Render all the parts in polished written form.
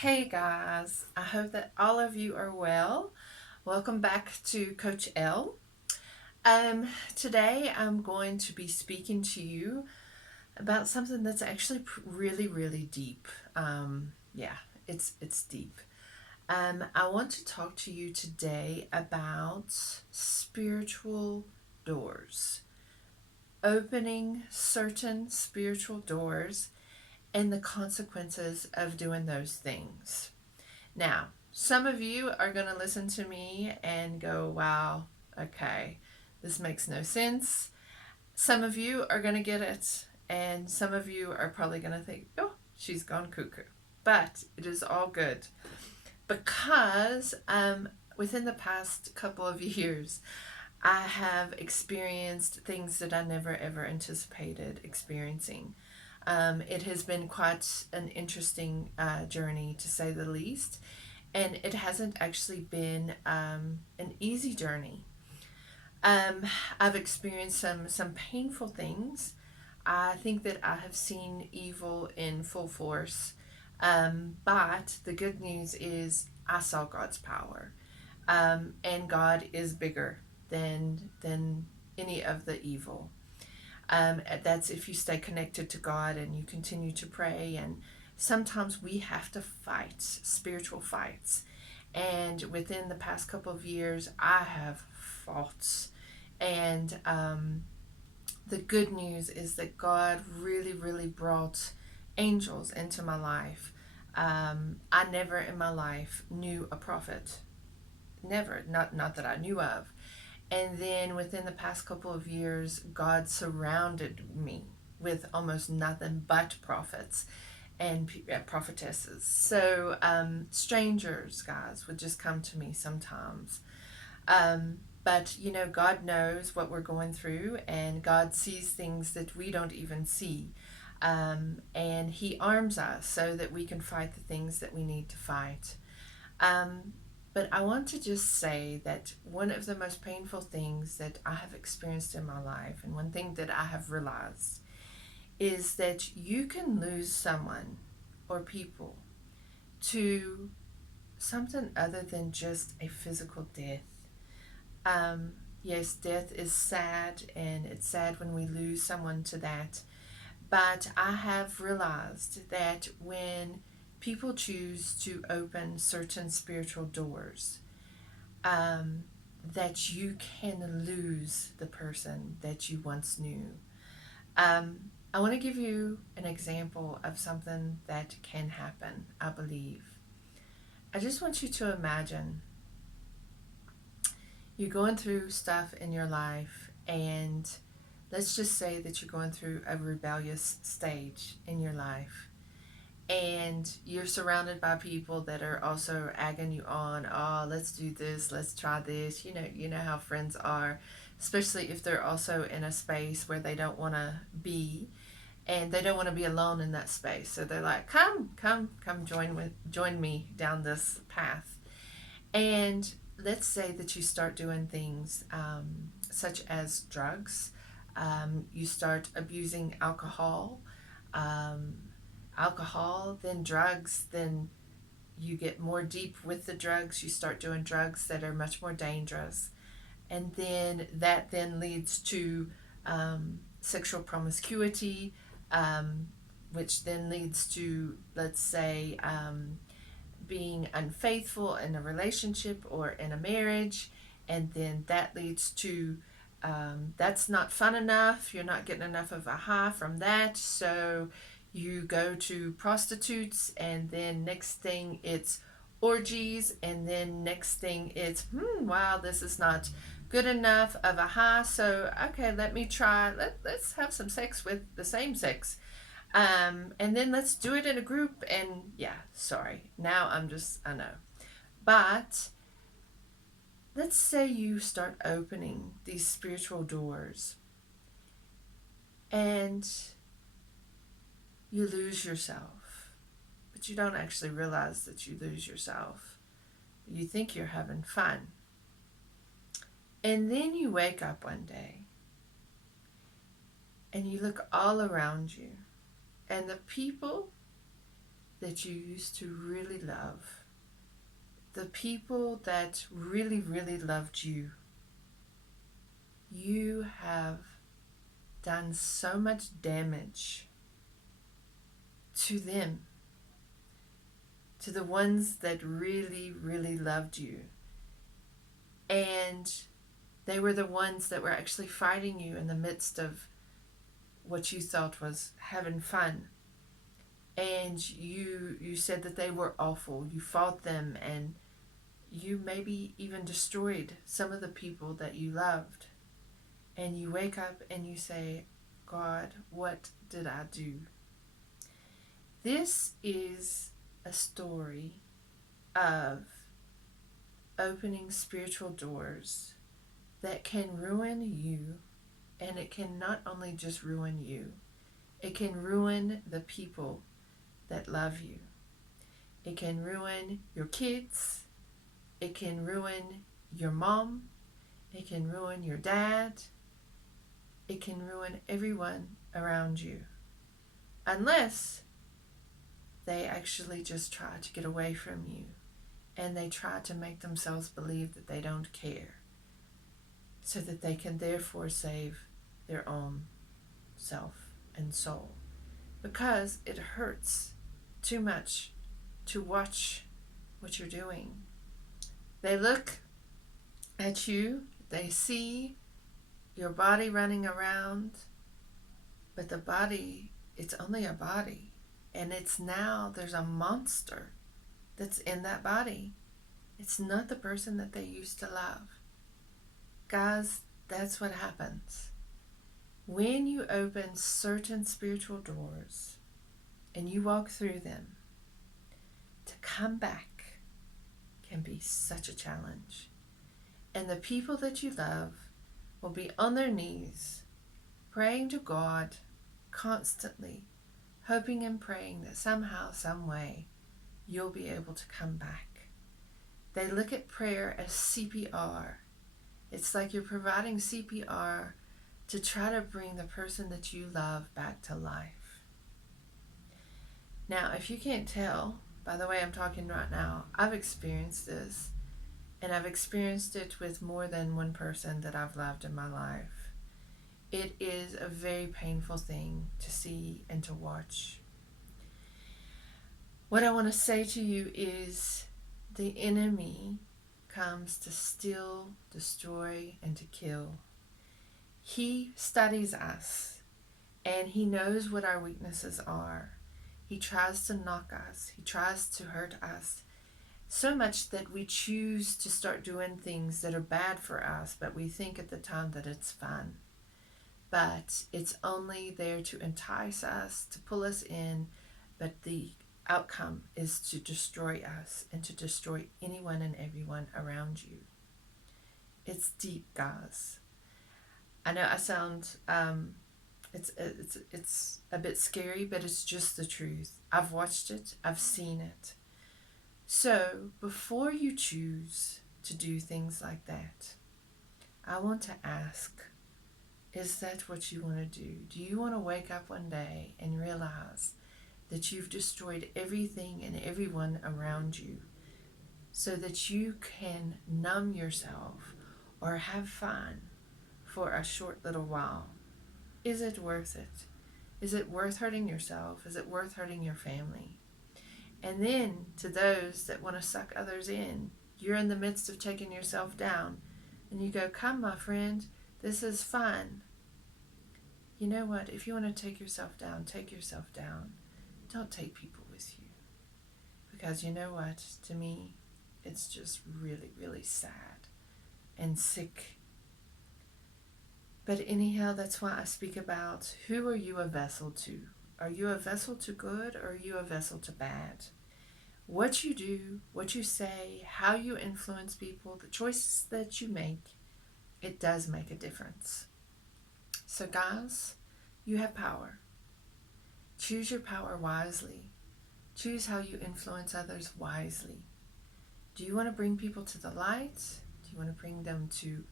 Hey guys, I hope that all of you are well. Welcome back to Coach L. Today I'm going to be speaking to you about something that's actually really, really deep. Yeah, it's deep. I want to talk to you today about spiritual doors, opening certain spiritual doors, and the consequences of doing those things. Now, some of you are going to listen to me and go, wow, okay, this makes no sense. Some of you are going to get it, and some of you are probably going to think, oh, she's gone cuckoo. But it is all good because within the past couple of years, I have experienced things that I never ever anticipated experiencing. It has been quite an interesting journey to say the least, and it hasn't actually been an easy journey. Um, I've experienced some painful things. I think that I have seen evil in full force, but the good news is I saw God's power, and God is bigger than any of the evil. That's if you stay connected to God and you continue to pray. And sometimes we have to fight spiritual fights. And within the past couple of years, I have fought. And the good news is that God really, really brought angels into my life. I never in my life knew a prophet. Never, not that I knew of. And then within the past couple of years, God surrounded me with almost nothing but prophets and prophetesses. So strangers, guys, would just come to me sometimes. But you know, God knows what we're going through, and God sees things that we don't even see. And He arms us so that we can fight the things that we need to fight. Um, but I want to just say that one of the most painful things that I have experienced in my life, and one thing that I have realized, is that you can lose someone or people to something other than just a physical death. Um, yes, death is sad, and it's sad when we lose someone to that. But I have realized that when people choose to open certain spiritual doors, um, that you can lose the person that you once knew. I want to give you an example of something that can happen, I believe. I just want you to imagine you're going through stuff in your life, and let's just say that you're going through a rebellious stage in your life, and you're surrounded by people that are also egging you on. Oh, let's do this, let's try this. You know how friends are, especially if they're also in a space where they don't want to be, and they don't want to be alone in that space, so they're like, come join me down this path. And let's say that you start doing things such as drugs. You start abusing um, alcohol, then drugs, then you get more deep with the drugs. You start doing drugs that are much more dangerous, and then that then leads to sexual promiscuity, um, which then leads to, let's say, being unfaithful in a relationship or in a marriage, and then that leads to that's not fun enough. You're not getting enough of a high from that, so you go to prostitutes, and then next thing it's orgies, and then next thing it's wow, this is not good enough of a high, so okay, let me try, let's have some sex with the same sex, and then let's do it in a group. And yeah, sorry. Now I know. But let's say you start opening these spiritual doors and you lose yourself, but you don't actually realize that you lose yourself. You think you're having fun. And then you wake up one day and you look all around you, and the people that you used to really love, the people that really, really loved you, you have done so much damage to them, to the ones that really, really loved you. And they were the ones that were actually fighting you in the midst of what you thought was having fun. And you said that they were awful. You fought them, and you maybe even destroyed some of the people that you loved. And you wake up and you say, God, what did I do? This is a story of opening spiritual doors that can ruin you, and it can not only just ruin you, it can ruin the people that love you. It can ruin your kids. It can ruin your mom. It can ruin your dad. It can ruin everyone around you. Unless they actually just try to get away from you and they try to make themselves believe that they don't care, so that they can therefore save their own self and soul. Because it hurts too much to watch what you're doing. They look at you, they see your body running around, but the body, it's only a body. And it's now there's a monster that's in that body. It's not the person that they used to love. Guys, that's what happens. When you open certain spiritual doors and you walk through them, to come back can be such a challenge. And the people that you love will be on their knees, praying to God constantly, hoping and praying that somehow, some way, you'll be able to come back. They look at prayer as CPR. It's like you're providing CPR to try to bring the person that you love back to life. Now, if you can't tell by the way I'm talking right now, I've experienced this, and I've experienced it with more than one person that I've loved in my life. It is a very painful thing to see and to watch. What I want to say to you is the enemy comes to steal, destroy, and to kill. He studies us, and he knows what our weaknesses are. He tries to knock us. He tries to hurt us. So much that we choose to start doing things that are bad for us, but we think at the time that it's fun. But it's only there to entice us, to pull us in, but the outcome is to destroy us and to destroy anyone and everyone around you. It's deep, guys. I know I sound, it's a bit scary, but it's just the truth. I've watched it. I've seen it. So before you choose to do things like that, I want to ask, is that what you want to do? Do you want to wake up one day and realize that you've destroyed everything and everyone around you so that you can numb yourself or have fun for a short little while? Is it worth it? Is it worth hurting yourself? Is it worth hurting your family? And then to those that want to suck others in, you're in the midst of taking yourself down, and you go, come, my friend, this is fun. You know what? If you want to take yourself down, take yourself down. Don't take people with you. Because you know what? To me, it's just really, really sad and sick. But anyhow, that's why I speak about, who are you a vessel to? Are you a vessel to good, or are you a vessel to bad? What you do, what you say, how you influence people, the choices that you make, it does make a difference. So guys, you have power. Choose your power wisely. Choose how you influence others wisely. Do you want to bring people to the light? Do you want to bring them to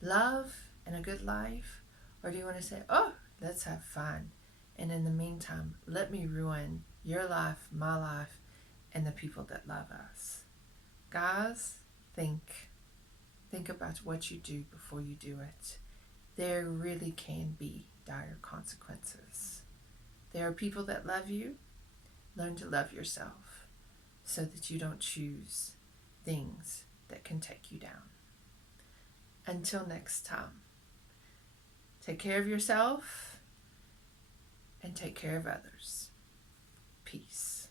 love and a good life? Or do you want to say, oh, let's have fun, and in the meantime, let me ruin your life, my life, and the people that love us. Guys, think about what you do before you do it. There really can be dire consequences. There are people that love you. Learn to love yourself so that you don't choose things that can take you down. Until next time, take care of yourself and take care of others. Peace.